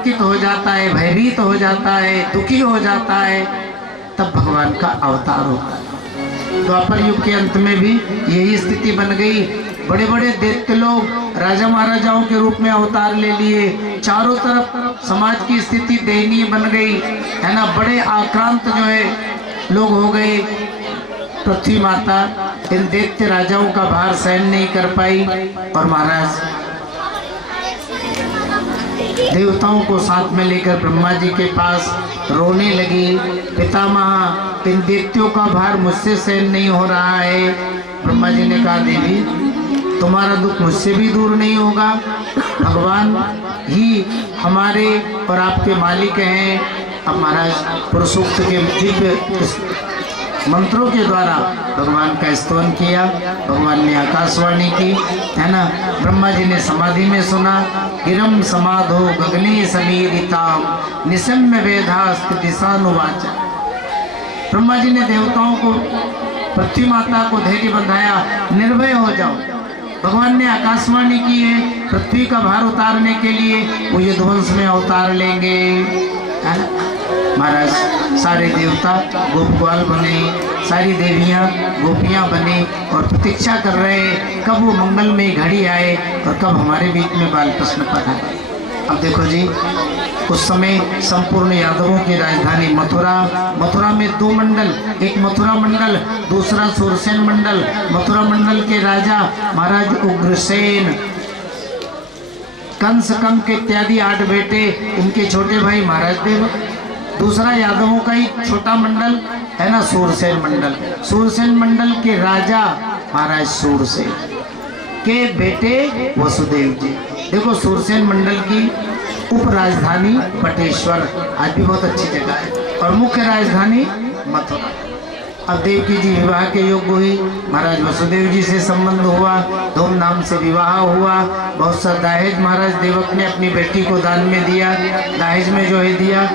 आतंकित हो जाता है, भयभीत हो जाता है, दुखी हो जाता है, तब भगवान का अवतार होता है। द्वापर युग के अंत में भी यही स्थिति बन गई। बड़े बड़े दैत्य लोग राजा महाराजाओं के रूप में अवतार ले लिए, चारों तरफ समाज की स्थिति दयनीय बन गई है ना। बड़े आक्रांत जो है लोग हो गए। पृथ्वी माता इन दैत्य राजाओं का भार सहन नहीं कर पाई और महाराज देवताओं को साथ में लेकर ब्रह्मा जी के पास रोने लगी। पितामह, इन दैत्यों का भार मुझसे सहन नहीं हो रहा है। ब्रह्मा जी ने कहा, देवी तुम्हारा दुख मुझसे भी दूर नहीं होगा। भगवान ही हमारे और आपके मालिक हैं। अब महाराज पुरुषोक्त के दिव्य मंत्रों के द्वारा भगवान का स्तवन किया। भगवान ने आकाशवाणी की, है ना। ब्रह्मा जी ने समाधि में सुना, गिरम समाधो गगने समीरिताम निशम्य वेदास्त दिशानुवाच। ब्रह्मा जी ने देवताओं को, पृथ्वी माता को धैर्य बंधाया, निर्भय हो जाओ। भगवान ने आकाशवाणी की है, पृथ्वी का भार उतारने के लिए वो यदुवंश में अवतार लेंगे, है ना। महाराज सारे देवता गोपवाल बने, सारी देवियां गोपियां बने और प्रतीक्षा कर रहे कब वो मंगलमय घड़ी आए और कब हमारे बीच में बाल कृष्ण पधारे। अब देखो जी, उस समय संपूर्ण यादवों की राजधानी मथुरा में दो मंडल, एक मथुरा मंडल, दूसरा सुरसेन मंडल। मथुरा मंडल के राजा महाराज उग्रसेन, कंस के इत्यादि 8 बेटे, उनके छोटे भाई महाराज देव। दूसरा यादवों का ही छोटा मंडल है ना, सूरसेन मंडल। सूरसेन मंडल के राजा महाराज सूरसेन के बेटे वसुदेव जी। देखो सूरसेन मंडल की उप राजधानी बटेश्वर, आज भी बहुत अच्छी जगह है, और मुख्य राजधानी मथुरा। अब देवकी जी विवाह के योग्य हुई। महाराज वसुदेव जी से संबंध हुआ, धूमधाम से विवाह हुआ। बहुत सा दहेज महाराज देवक ने अपनी बेटी को दान में दिया। दहेज में जो है दिया।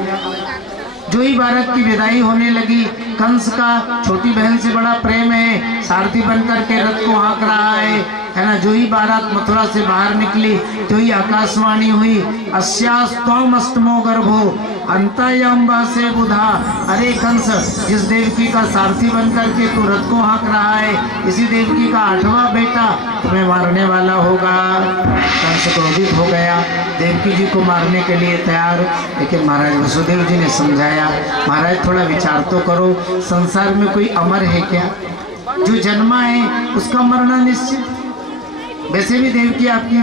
जो ही बारात की विदाई होने लगी, कंस का छोटी बहन से बड़ा प्रेम है, सारथी बनकर के रथ को हाँक रहा है ना। जो ही बारात मथुरा से बाहर निकली, जो ही आकाशवाणी हुई, अस्यास्तम अष्टमो गर्भो अंतयंबा से बुधा। अरे कंस, जिस देवकी का सारथी बनकर के तू रथ को हाँक रहा है, इसी देवकी का 8वां बेटा तुम्हें मारने वाला होगा। कंस क्रोधित हो गया, देवकी जी को मारने के लिए तैयार। लेकिन महाराज वसुदेव जी ने समझाया, महाराज थोड़ा विचार तो करो, संसार में कोई अमर है क्या? जो जन्मा है उसका मरना निश्चित। वैसे भी देवकी आपकी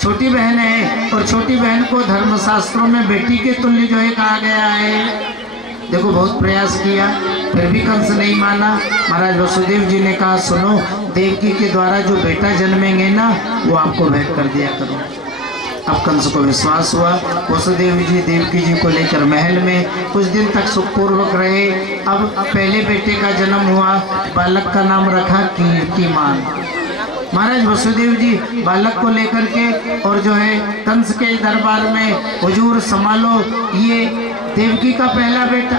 छोटी बहन है, और छोटी बहन को धर्मशास्त्रों में बेटी के तुल्य जो है कहा गया है। देखो बहुत प्रयास किया, फिर भी कंस नहीं माना। महाराज वसुदेव जी ने कहा, सुनो, देवकी के द्वारा जो बेटा जन्मेंगे ना, वो आपको भेंट कर दिया करो। अब कंस को विश्वास हुआ। वसुदेव जी देवकी जी को लेकर महल में कुछ दिन तक सुखपूर्वक रहे। अब पहले बेटे का जन्म हुआ, बालक का नाम रखा कीर्तिमान। महाराज वसुदेव जी बालक को लेकर के और जो है कंस के दरबार में, हुजूर संभालो, ये देवकी का पहला बेटा।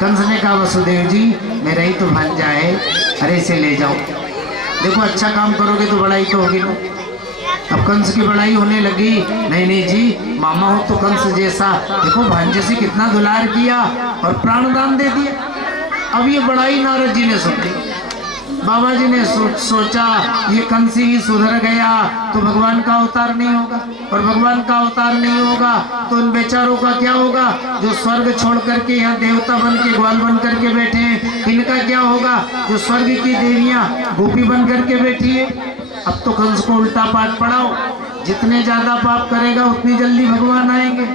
कंस ने कहा, वसुदेव जी मेरा ही तो भांजा है, अरे इसे ले जाओ। देखो अच्छा काम करोगे तो बड़ाई तो होगी ना। अब कंस की बड़ाई होने लगी, नहीं नहीं जी, मामा हो तो कंस जैसा, देखो भांजे से कितना दुलार किया और प्राणदान दे दिया। अब ये बड़ाई नारद जी ने सुनी। बाबा जी ने सोचा ये कंस ही सुधर गया तो भगवान का अवतार नहीं होगा, और भगवान का अवतार नहीं होगा तो उन बेचारों का क्या होगा जो स्वर्ग छोड़ करके यहाँ देवता बन के ग्वाल बन करके बैठे हैं। इनका क्या होगा जो स्वर्ग की देवियाँ गोपी बन करके बैठी है। अब तो कंस को उल्टा पाठ पढ़ाओ, जितने ज्यादा पाप करेगा उतनी जल्दी भगवान आएंगे।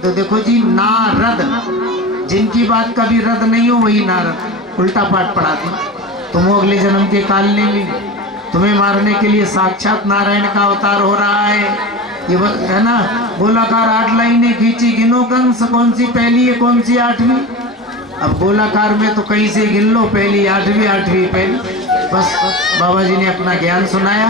तो देखो जी, नारद, जिनकी बात कभी रद्द नहीं हो वही नारद उल्टा पाठ पढ़ाते। तुम अगले जन्म के काल ने भी तुम्हें मारने के लिए साक्षात नारायण का अवतार हो रहा है। ये है ना, गोलाकार 8 लाइनें खींची, गिनो कंस, कौन सी पहली है कौन सी 8वीं। अब गोलाकार में तो कहीं से गिन लो, पहली 8वीं 8वीं पहली। बस बाबा जी ने अपना ज्ञान सुनाया,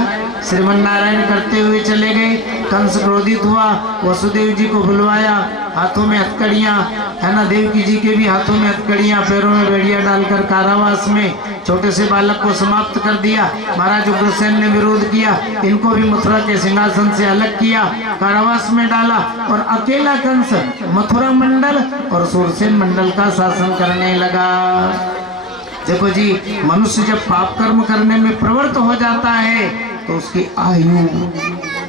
श्रीमन नारायण करते हुए चले गए। कंस क्रोधित हुआ, वसुदेव जी को बुलवाया, हाथों में हथकड़ियाँ, है ना। देवकी जी के भी हाथों में हथकड़ियां, पैरों में बेड़ियां डालकर कारावास में छोटे से बालक को समाप्त कर दिया। महाराज उग्रसेन ने विरोध किया, इनको भी मथुरा के सिंहासन से अलग किया, कारावास में डाला और अकेला कंस मथुरा मंडल और सूरसेन मंडल का शासन करने लगा। देखो जी, मनुष्य जब पाप कर्म करने में प्रवृत्त हो जाता है तो उसकी आयु,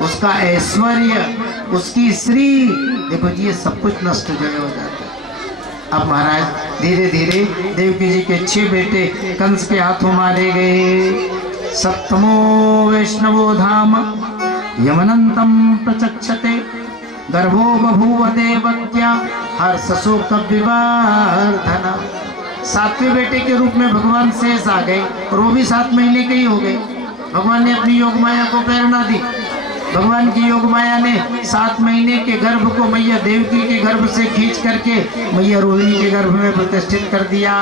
उसका ऐश्वर्य, उसकी श्री, देखो जी ये सब कुछ नष्ट जो हो जाता है। अब महाराज धीरे धीरे देवकी जी के 6 बेटे कंस के हाथों मारे गए। सप्तमो वैष्णवो धाम यमनंतम प्रचक्षते गर्भो बभूव देवक्या हर्ष शोक विवर्धन। 7वें बेटे के रूप में भगवान शेष आ गए और वो भी 7 महीने के ही हो गए। भगवान ने अपनी योग माया को प्रेरणा दी। भगवान की योग माया ने 7 महीने के गर्भ को मैया देवकी के गर्भ से खींच करके मैया रोहिणी के गर्भ में प्रतिष्ठित कर दिया।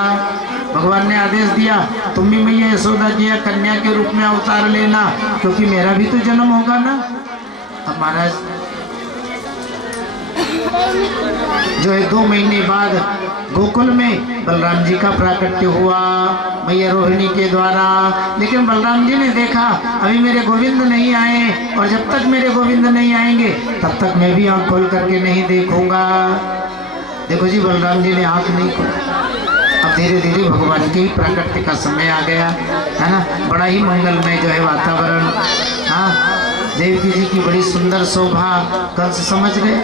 भगवान ने आदेश दिया, तुम भी मैया यशोदा की कन्या के रूप में अवतार लेना, क्योंकि मेरा भी तो जन्म होगा ना। अब महाराज जो है 2 महीने बाद गोकुल में बलराम जी का प्राकट्य हुआ मैया रोहिणी के द्वारा। लेकिन बलराम जी ने देखा अभी मेरे गोविंद नहीं आए, और जब तक मेरे गोविंद नहीं आएंगे तब तक मैं भी आंख खोल करके नहीं देखूंगा। देखो जी, बलराम जी ने आंख नहीं खोला। अब धीरे धीरे भगवान के ही प्राकट्य का समय आ गया, है ना। बड़ा ही मंगलमय जो है वातावरण। हाँ, देवकी जी की बड़ी सुंदर शोभा कंस समझ गए।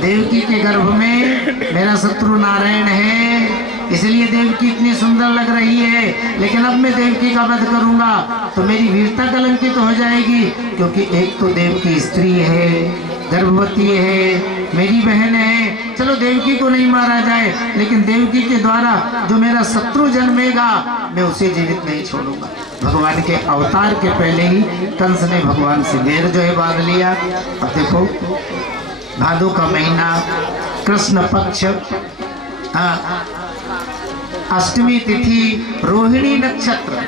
देवकी के गर्भ में मेरा शत्रु नारायण है, इसलिए देवकी इतनी सुंदर लग रही है। लेकिन अब मैं देवकी का वध करूंगा तो मेरी वीरता कलंकित हो जाएगी, क्योंकि एक तो देवकी स्त्री है, गर्भवती है, मेरी बहन है। चलो देवकी को नहीं मारा जाए, लेकिन देवकी के द्वारा जो मेरा शत्रु जन्मेगा मैं उसे जीवित नहीं छोड़ूंगा। भगवान के अवतार के पहले ही कंस ने भगवान से वैर जो है बांध लिया। अब देखो, भादो का महीना, कृष्ण पक्ष, अष्टमी तिथि, रोहिणी नक्षत्र,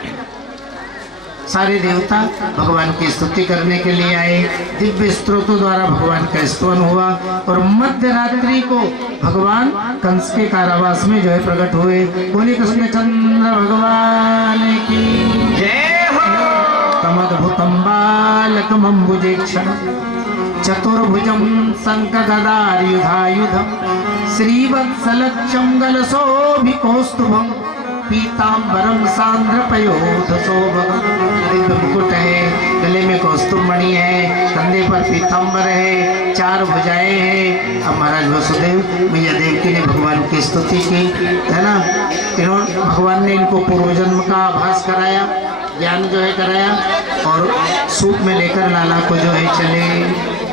सारे देवता भगवान की स्तुति करने के लिए आए। दिव्य स्त्रोतों द्वारा भगवान का स्तवन हुआ और मध्य रात्रि को भगवान कंस के कारावास में जो है प्रकट हुए। बोले कृष्णचंद्र भगवान की जय हो। तमद्भुतं बालकमम्बुजेक्षण चतुर्भुजं शंखगदायुधायुधं श्रीवत्सलक्षं गलशोभिकौस्तुभं पीतांबरम सांद्रपयोधशोभम। दिव्य मुकुट है, गले में कौस्तुभ मणि है, कंधे पर पीतांबर है, 4 भुजाएं हैं। अब महाराज वसुदेव मैया देवकी ने भगवान की स्तुति की, है ना। इन्होंने भगवान ने इनको पूर्व जन्म का आभास कराया, ज्ञान जो है कराया, और सूप में लेकर लाला को जो है चले।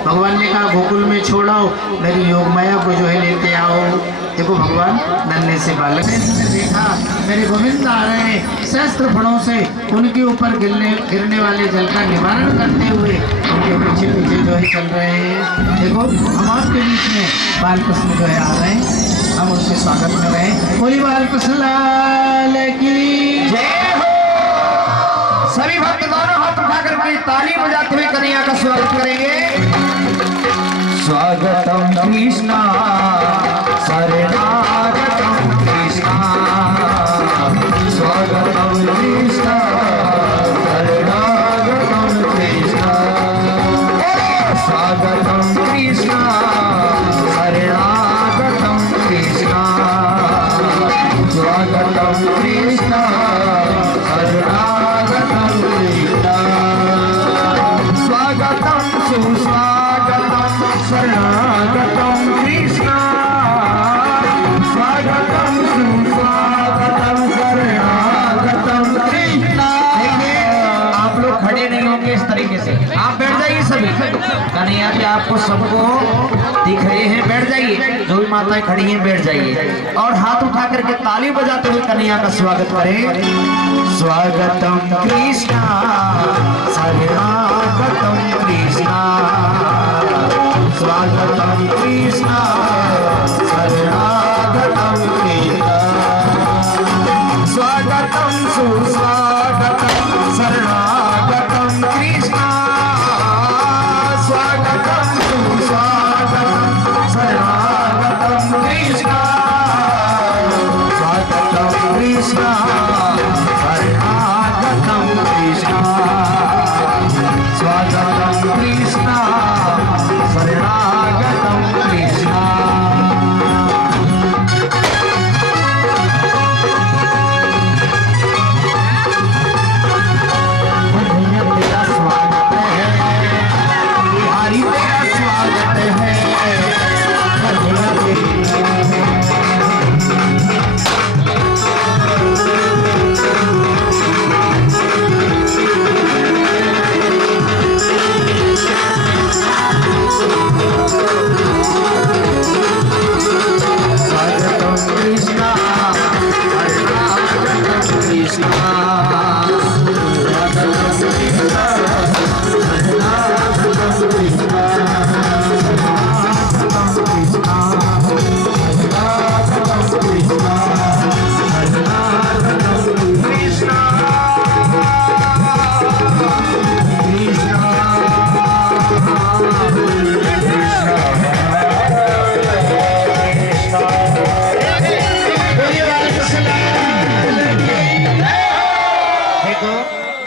भगवान ने कहा गोकुल में छोड़ाओ, मेरी योग माया को जो है लेते आओ। देखो भगवान नन्हे से बालक ने देखा मेरे गोविंद आ रहे हैं, शस्त्र फणों से उनके ऊपर गिरने वाले जल का निवारण करते हुए उनके पीछे पीछे जो है चल रहे हैं। देखो हम आपके बीच में बालकृष्ण जो है आ रहे हैं, हम उनके स्वागत में रहे। बोली बालकृष्ण लाल की जय हो। सभी भक्त दोनों हाथ उठा करके ताली बजाते हुए कन्हैया का स्वागत करेंगे। स्वागतम कृष्णा शरणागतम कृष्णा, स्वागतम कृष्णा शरणागतम कृष्णा, स्वागतम कृष्णा शरणागतम कृष्णा, स्वागतम कृष्णा शरणागतम कृष्णा, स्वागतम सुस्वागतम शरणागतम कृष्णा, स्वागतम सुस्वागतम शरणागतम कृष्णा। देखिए आप लोग खड़े नहीं होंगे इस तरीके से, आप बैठ जाइए सभी। कन्हैया जी आपको सबको दिख रहे हैं, बैठ जाइए। जो भी माताएं खड़ी हैं बैठ जाइए और हाथ उठा करके ताली बजाते हुए कन्हैया का स्वागत करें। स्वागतम कृष्णा शरणागतम कृष्णा, स्वागतम कृष्णा शरणागतम कृष्णा, स्वागतम सुस्वागतम शरणागतम कृष्णा, स्वागतम सुस्वागतम शरणागतम कृष्णा। कृष्णा शरणागतं कृष्णा स्वागतं कृष्णा शरणागतं कृष्णा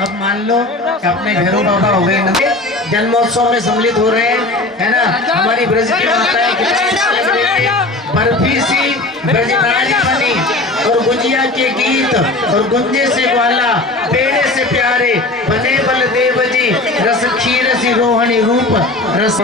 अब मान लो कि अपने भैरव बाबा हो गए ना, जन्मोत्सव में सम्मिलित हो रहे हैं, है ना। हमारी ब्रज की माताएं बर्फी सी ब्रजनारी बनी और गुजिया के गीत और गुंजे से ग्वाला पेड़े से प्यारे बने बलदेव जी रस क्षीर सी रोहणी रूप रस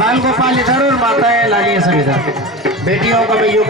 बाल गोपाल इधर और माताएं लालिए सब इधर। बेटियों का मैं यूँ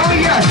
Oh, yes,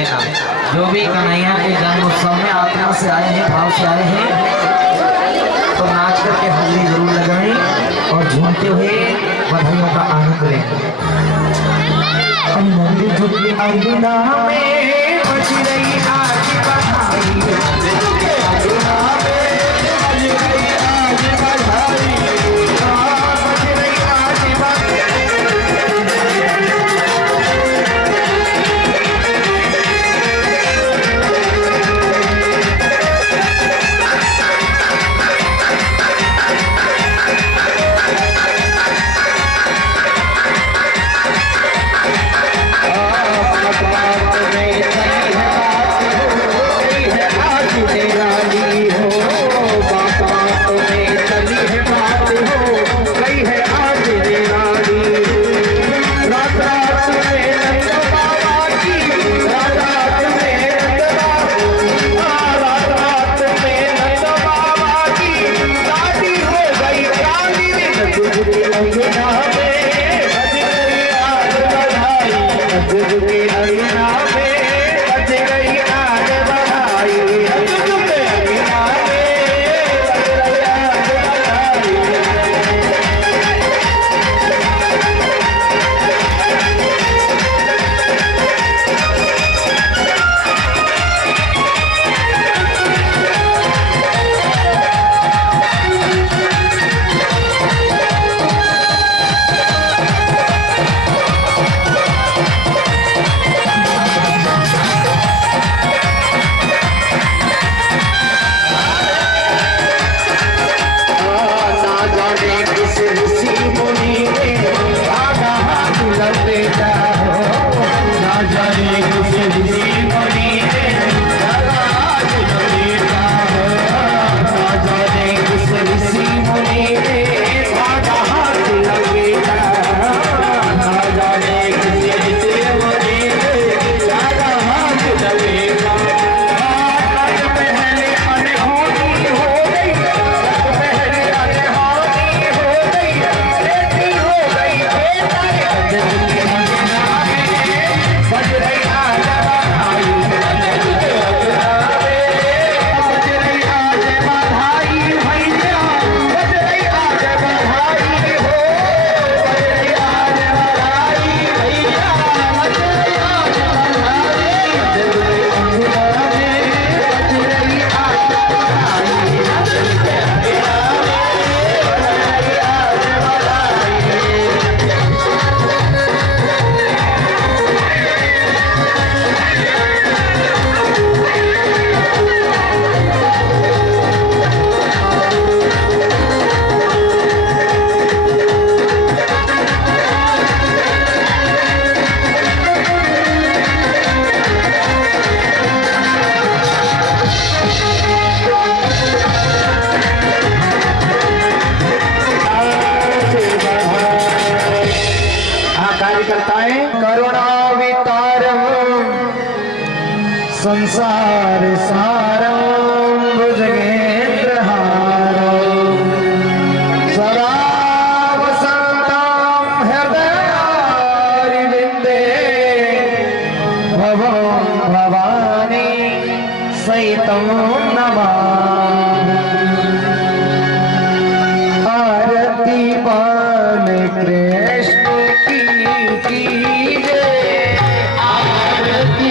लेना। जो भी कन्हैया के जन्म उत्सव में आत्मा से आए हैं, भाव से आए हैं, तो नाच करके हाजिरी जरूर लगाएं और झूमते हुए बधाइयों का आनंद लें। मंदिर झुकी अंगना में बज रही आज बधाई, संसार सारं भुजगेन्द्रहारं सदा वसन्तं हृदयारविन्दे भवं भवानी सहितं नमामि। आरती पान कृष्ण की कीजिए, आरती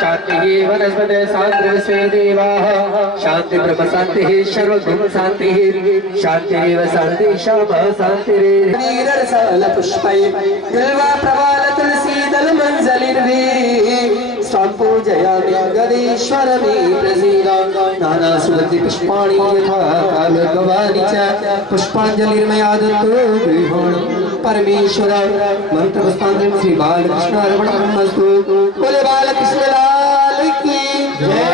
शांति वनस्पति शांति देवाः शांति ब्रह्म शांति सर्वगुण शांति शांति शांति श्याम शांति नीरसल पुष्पै बिल्वा प्रवाल तुलसी दल मंजलिर्वे पूजयामि गणेश्वर मे प्रसीद नाना सुगंधि पुष्पाणि यथा कालगवानि च पुष्पांजलिर्मया दत्तो गृहाणि परमेश्वर मंत्र पुष्पांजलि श्री बालकृष्ण अर्पणमस्तु। बोले बालकृष्ण लाल की जय।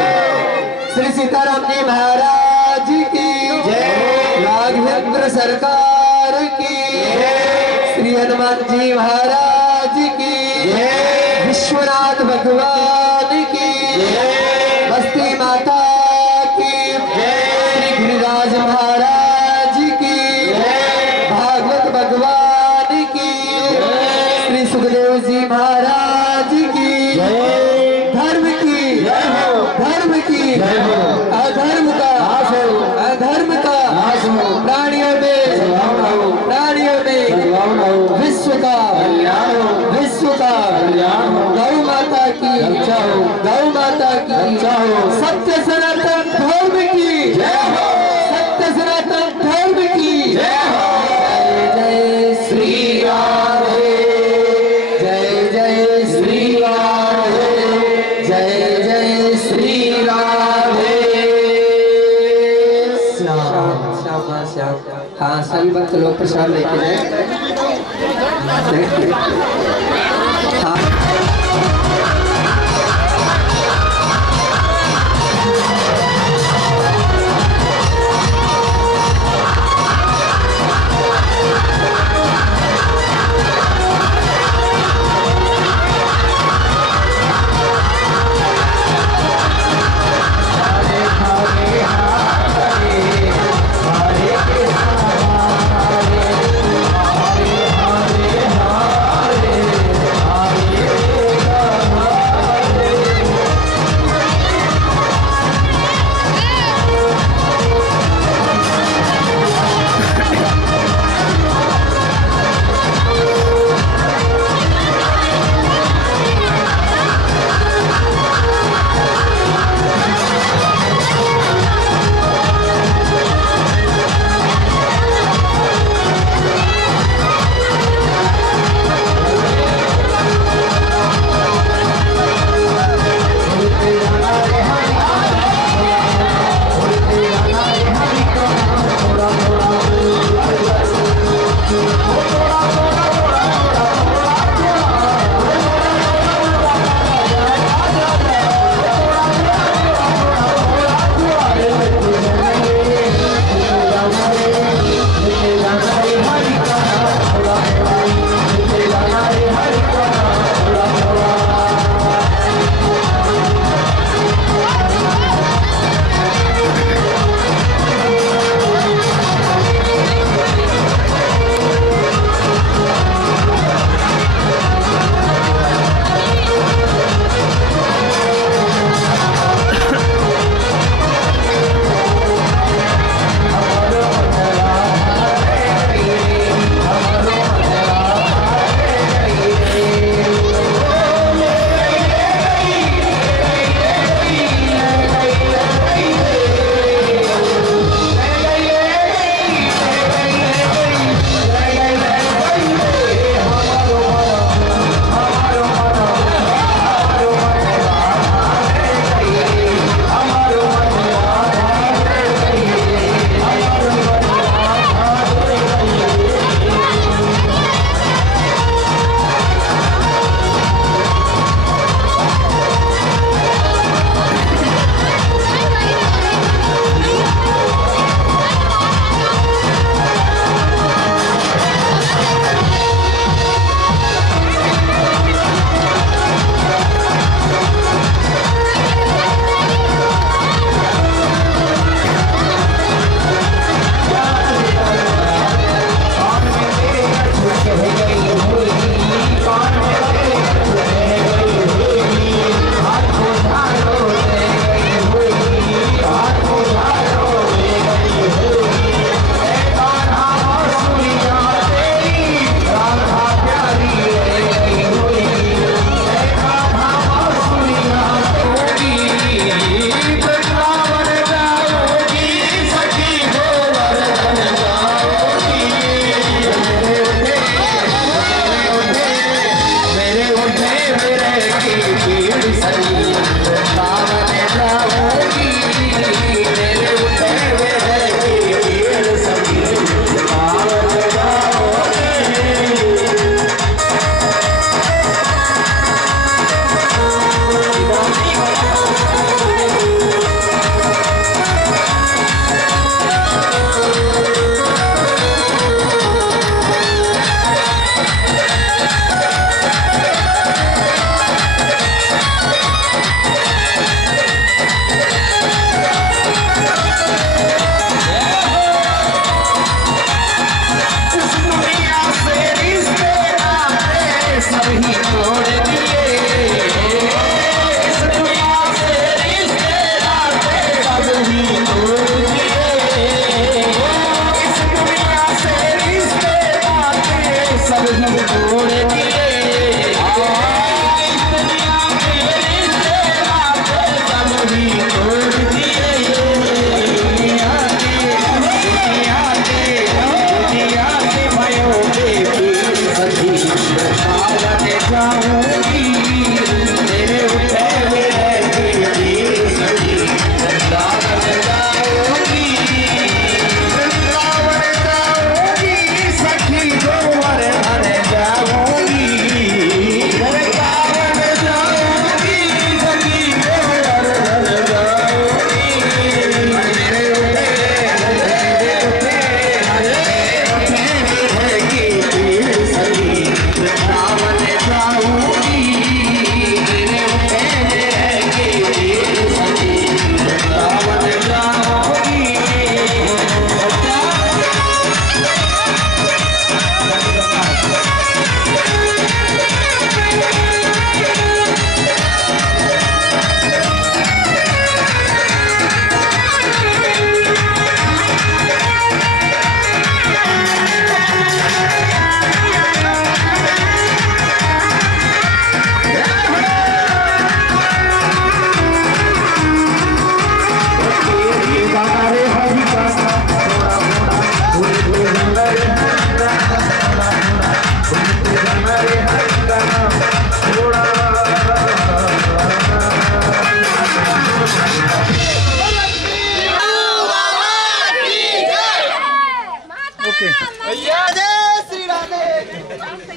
श्री सीताराम जी महाराज की जय। राघवेंद्र सरकार की जय। श्री हनुमान जी महाराज की जय। विश्वनाथ भगवान की जय। बस्ती माता की जय। श्री गिरिराज महाराज की जय। भागवत भगवान की जय। श्री सुखदेव जी महाराज की जय। धर्म की जय हो। धर्म की जय हो। अधर्म का नाश हो। अधर्म का नाश हो। प्राणियों में विश्व का कल्याण हो। विश्व का कल्याण हो। गौ माता की रक्षा हो। गौ माता की रक्षा हो। सत्य सनातन धर्म की जय हो। सत्य सनातन धर्म की जय हो। जय जय श्री राम। जय जय श्री राम। जय जय श्री राम। श्याम श्याम श्याम। हाँ सभी भक्त लोग प्रसाद लेके जाए।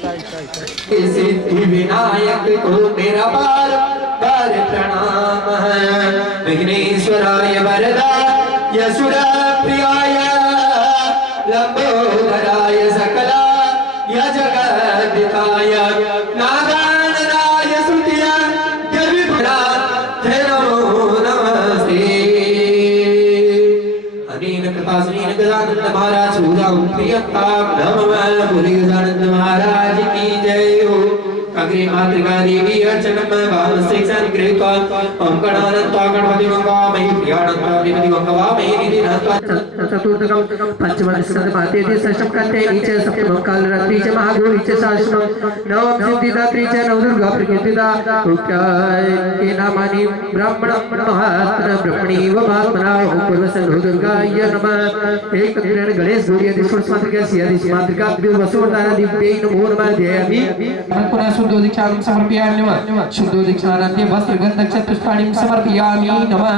सिद्धि विनायक को मेरा बार बार प्रणाम है। विघ्नेश्वराय वरदा यशुरा प्रियाय लंबोदराय सकला य जगद्दिताय नागाननाय स्तुत्या जविभरा नमो नमस्ते। अनेन कृपासनेन गजानन महाराज सुजाऊं प्रियंका नमः बोले गजानन महाराज की जय हो। अग्रे मातृका देवी अर्चनम भाव शिक्षण गृहीत्वा ओम गणानन्त्वा गणपति वंदवामहे प्रियानन्त्वा देवति वंदवामहे निधि नत्वा चतुर्थकम पंचम स्कंद पातेति षष्ठम कंते नीचे सप्तम काल रात्रि च महागौरी च शासनम नवम सिद्धिदात्री च नवदुर्गा प्रकीर्तिता उक्ताय के नामानि ब्राह्मणं महात्मन ब्रह्मणी व महात्मना पूर्वसंधो दुर्गाय नमः। एक ग्रहण गणेश गौरी अधिष्ठान मातृका सियादि मातृका वसुवर्धना दिव्यै नमो नमः ध्यायामि। पुनः शुद्धो दीक्षां समर्पयामि नमः। शुद्धो दीक्षानान्ते वस्त्र गन्ध पुष्पाणि समर्पयामि नमः।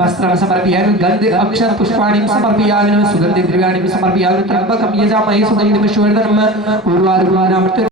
वस्त्रं समर्पयामि गन्ध अक्षर पुष्पाणि समर्पयामि नमः। सुगन्धि द्रव्याणि समर्पयामि त्र्यम्बकं यजामहे सुगन्धिं पुष्टिवर्धनम् उर्वारुकम्